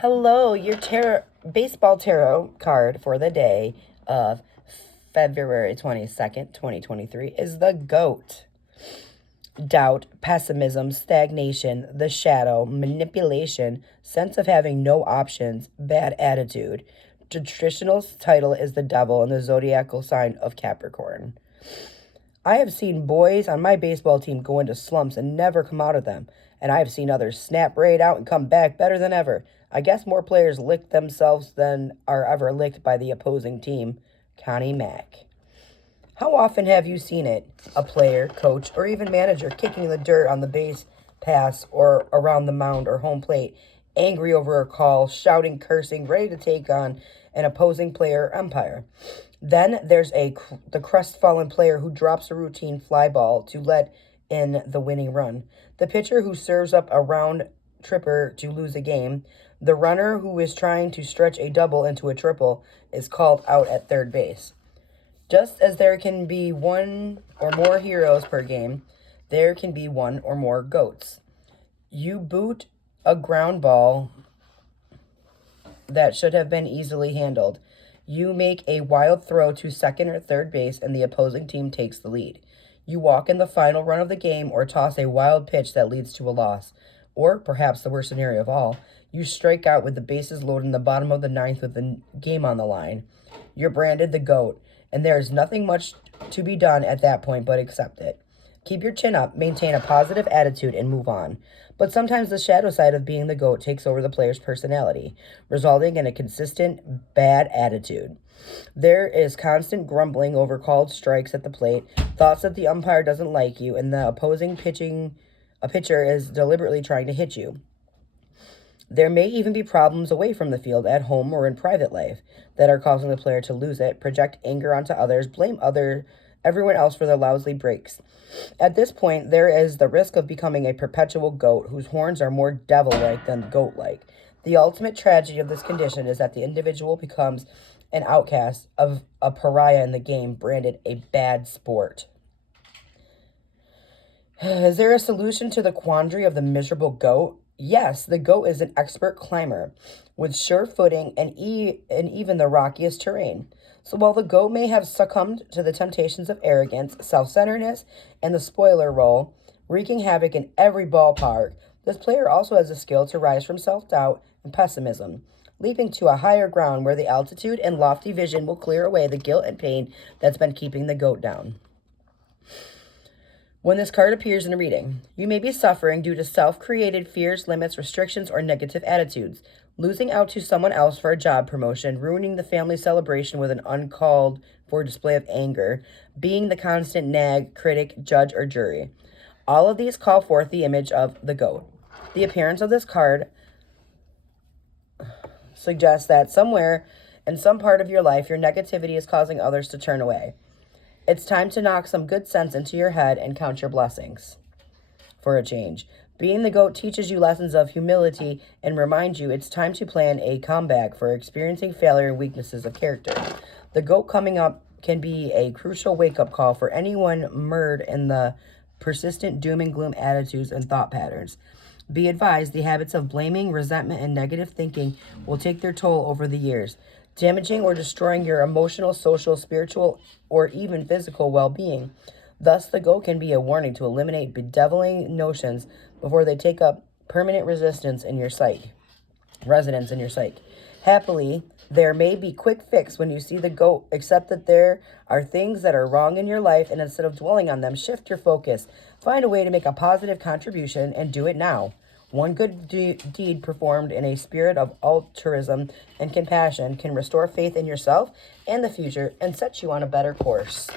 Hello, your baseball tarot card for the day of February 22nd, 2023 is the GOAT. Doubt, pessimism, stagnation, the shadow, manipulation, sense of having no options, bad attitude. The traditional title is the devil and the zodiacal sign of Capricorn. I have seen boys on my baseball team go into slumps and never come out of them, and I have seen others snap right out and come back better than ever. I guess more players lick themselves than are ever licked by the opposing team. Connie Mack. How often have you seen it? A player, coach, or even manager kicking the dirt on the base pass or around the mound or home plate, angry over a call, shouting, cursing, ready to take on an opposing player or umpire. Then there's the crestfallen player who drops a routine fly ball to let in the winning run. The pitcher who serves up a round tripper to lose a game. The runner who is trying to stretch a double into a triple is called out at third base. Just as there can be one or more heroes per game, there can be one or more goats. You boot a ground ball that should have been easily handled. You make a wild throw to second or third base and the opposing team takes the lead. You walk in the final run of the game or toss a wild pitch that leads to a loss. Or, perhaps the worst scenario of all, you strike out with the bases loaded in the bottom of the ninth with the game on the line. You're branded the GOAT, and there is nothing much to be done at that point but accept it. Keep your chin up, maintain a positive attitude, and move on. But sometimes the shadow side of being the GOAT takes over the player's personality, resulting in a consistent bad attitude. There is constant grumbling over called strikes at the plate, thoughts that the umpire doesn't like you, and the opposing pitcher is deliberately trying to hit you. There may even be problems away from the field, at home or in private life, that are causing the player to lose it, project anger onto others, blame everyone else for their lousy breaks. At this point, there is the risk of becoming a perpetual goat whose horns are more devil-like than goat-like. The ultimate tragedy of this condition is that the individual becomes an outcast, of a pariah in the game, branded a bad sport. Is there a solution to the quandary of the miserable goat? Yes, the goat is an expert climber with sure footing and even the rockiest terrain. So while the goat may have succumbed to the temptations of arrogance, self-centeredness, and the spoiler role, wreaking havoc in every ballpark, this player also has the skill to rise from self-doubt and pessimism, leaping to a higher ground where the altitude and lofty vision will clear away the guilt and pain that's been keeping the goat down. When this card appears in a reading, you may be suffering due to self-created fears, limits, restrictions, or negative attitudes, losing out to someone else for a job promotion, ruining the family celebration with an uncalled for display of anger, being the constant nag, critic, judge, or jury. All of these call forth the image of the GOAT. The appearance of this card suggests that somewhere in some part of your life, your negativity is causing others to turn away. It's time to knock some good sense into your head and count your blessings for a change. Being the GOAT teaches you lessons of humility and reminds you it's time to plan a comeback for experiencing failure and weaknesses of character. The GOAT coming up can be a crucial wake-up call for anyone mired in the persistent doom and gloom attitudes and thought patterns. Be advised, the habits of blaming, resentment, and negative thinking will take their toll over the years, damaging or destroying your emotional, social, spiritual, or even physical well-being. Thus, the GOAT can be a warning to eliminate bedeviling notions before they take up permanent residence in your psyche. Happily, there may be quick fix when you see the GOAT. Accept that there are things that are wrong in your life, and instead of dwelling on them, shift your focus. Find a way to make a positive contribution and do it now. One good deed performed in a spirit of altruism and compassion can restore faith in yourself and the future and set you on a better course.